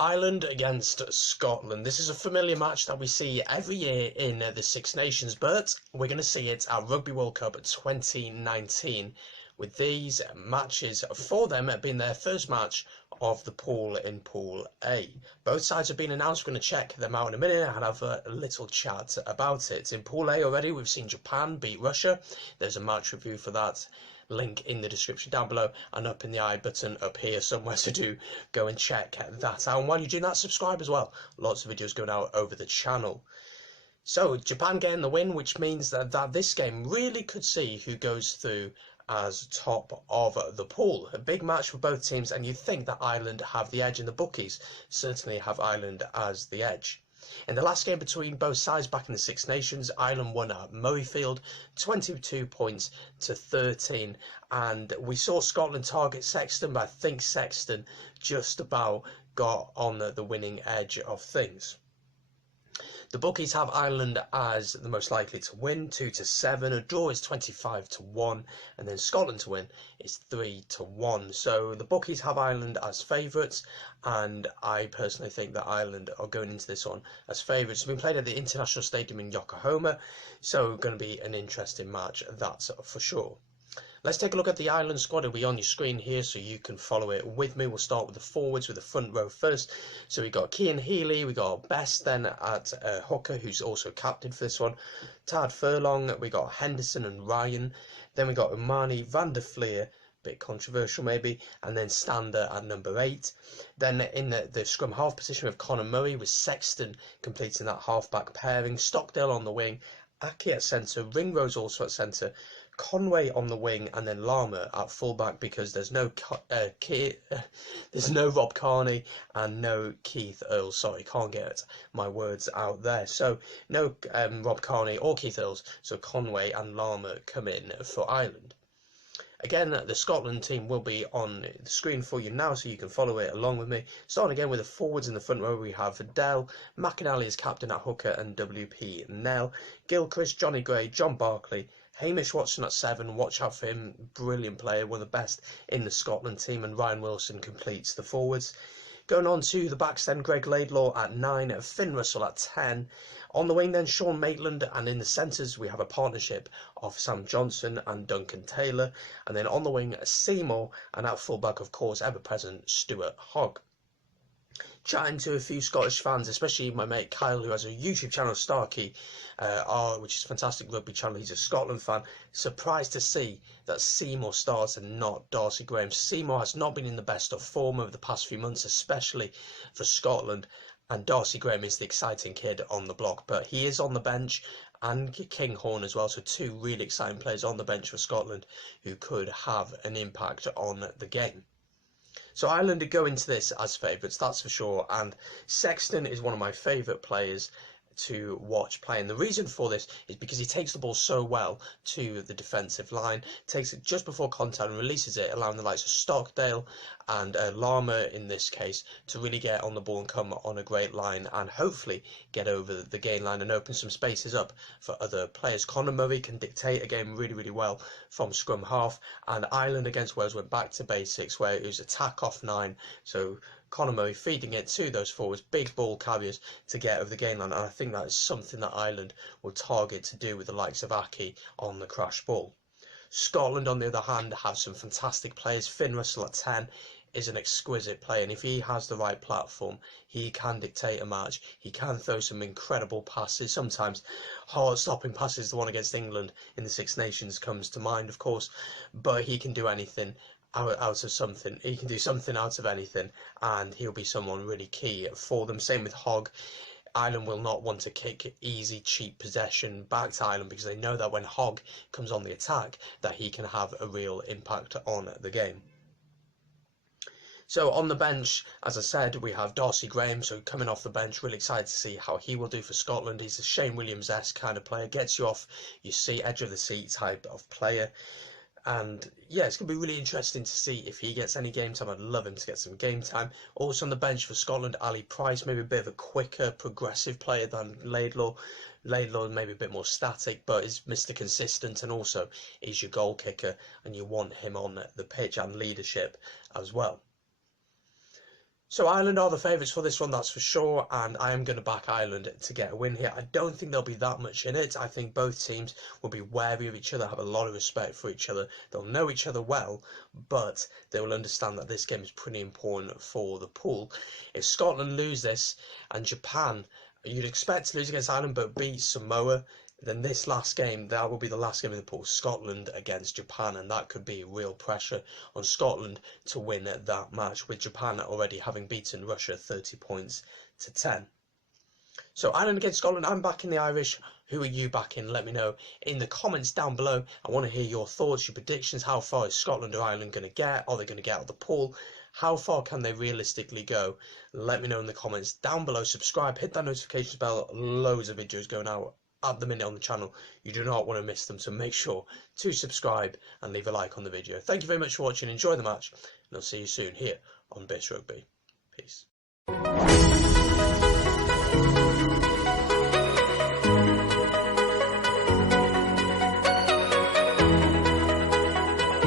Ireland against Scotland. This is a familiar match that we see every year in the Six Nations, but we're going to see it at Rugby World Cup 2019, with these matches for them being their first match of the pool in Pool A. Both sides have been announced. We're going to check them out in a minute and have a little chat about it. In Pool A already, we've seen Japan beat Russia. There's a match review for that. Link in the description down below and up in the I button up here somewhere, to go and check that out. And while you're doing that, subscribe as well. Lots of videos going out over the channel. So Japan getting the win, which means that this game really could see who goes through as top of the pool. A big match for both teams, and you'd think that Ireland have the edge, and the bookies certainly have Ireland as the edge. In the last game between both sides back in the Six Nations, Ireland won at Murrayfield 22 points to 13, and we saw Scotland target Sexton, but I think Sexton just about got on the winning edge of things. The bookies have Ireland as the most likely to win, 2-7. A draw is 25-1, and then Scotland to win is 3-1. So the bookies have Ireland as favourites, and I personally think that Ireland are going into this one as favourites. It's been played at the International Stadium in Yokohama, so going to be an interesting match, that's for sure. Let's take a look at the Ireland squad. It'll be on your screen here so you can follow it with me. We'll start with the forwards, with the front row first. So we got Cian Healy, we got Best then at hooker, who's also captain for this one. Tad Furlong, we got Henderson and Ryan. Then we got Umani van der Fleer, bit controversial maybe, and then Stander at number 8. Then in the scrum half position of Conor Murray, with Sexton completing that half-back pairing. Stockdale on the wing, Aki at centre, Ringrose also at centre, Conway on the wing, and then Lama at fullback, because there's no Rob Kearney and no Keith Earls. Sorry, can't get my words out there. So no Rob Kearney or Keith Earls. So Conway and Lama come in for Ireland. Again, the Scotland team will be on the screen for you now, so you can follow it along with me. Starting again with the forwards in the front row, we have Dell, McInally as captain at hooker, and WP Nell, Gilchrist, Johnny Gray, John Barclay, Hamish Watson at 7, watch out for him, brilliant player, one of the best in the Scotland team, and Ryan Wilson completes the forwards. Going on to the backs then, Greg Laidlaw at 9, Finn Russell at 10. On the wing then, Sean Maitland, and in the centres we have a partnership of Sam Johnson and Duncan Taylor. And then on the wing, Seymour, and at fullback, of course, ever-present Stuart Hogg. Chatting to a few Scottish fans, especially my mate Kyle, who has a YouTube channel, Starkey, which is a fantastic rugby channel. He's a Scotland fan. Surprised to see that Seymour starts and not Darcy Graham. Seymour has not been in the best of form over the past few months, especially for Scotland, and Darcy Graham is the exciting kid on the block, but he is on the bench, and Kinghorn as well, so two really exciting players on the bench for Scotland who could have an impact on the game. So Ireland go into this as favourites, that's for sure, and Sexton is one of my favourite players to watch play, and the reason for this is because he takes the ball so well to the defensive line, takes it just before contact and releases it, allowing the likes of Stockdale and Lama in this case to really get on the ball and come on a great line and hopefully get over the gain line and open some spaces up for other players. Conor Murray can dictate a game really well from scrum half, and Ireland against Wales went back to basics where it was attack off 9, so Conor Murray feeding it to those forwards, big ball carriers to get over the gain line, and I think that is something that Ireland will target to do with the likes of Aki on the crash ball. Scotland, on the other hand, have some fantastic players. Finn Russell at 10 is an exquisite player, and if he has the right platform, he can dictate a match. He can throw some incredible passes, sometimes hard-stopping passes. The one against England in the Six Nations comes to mind, of course, but he can do anything out of something. He can do something out of anything, and he'll be someone really key for them. Same with Hogg. Ireland will not want to kick easy, cheap possession back to Ireland, because they know that when Hogg comes on the attack, that he can have a real impact on the game. So on the bench, as I said, we have Darcy Graham, so coming off the bench, really excited to see how he will do for Scotland. He's a Shane Williams-esque kind of player, gets you off your seat, edge of the seat type of player. And yeah, it's going to be really interesting to see if he gets any game time. I'd love him to get some game time. Also on the bench for Scotland, Ali Price, maybe a bit of a quicker, progressive player than Laidlaw. Laidlaw maybe a bit more static, but is Mr. Consistent, and also is your goal kicker, and you want him on the pitch and leadership as well. So Ireland are the favourites for this one, that's for sure, and I am going to back Ireland to get a win here. I don't think there'll be that much in it. I think both teams will be wary of each other, have a lot of respect for each other. They'll know each other well, but they will understand that this game is pretty important for the pool. If Scotland lose this and Japan, you'd expect to lose against Ireland but beat Samoa, then this last game, that will be the last game in the pool, Scotland against Japan, and that could be real pressure on Scotland to win that match, with Japan already having beaten Russia 30 points to 10. So Ireland against Scotland, I'm backing the Irish. Who are you backing? Let me know in the comments down below. I want to hear your thoughts, your predictions. How far is Scotland or Ireland going to get? Are they going to get out of the pool? How far can they realistically go? Let me know in the comments down below. Subscribe, hit that notifications bell. Loads of videos going out at the minute on the channel. You do not want to miss them, so make sure to subscribe and leave a like on the video. Thank you very much for watching. Enjoy the match, and I'll see you soon here on Base Rugby. Peace.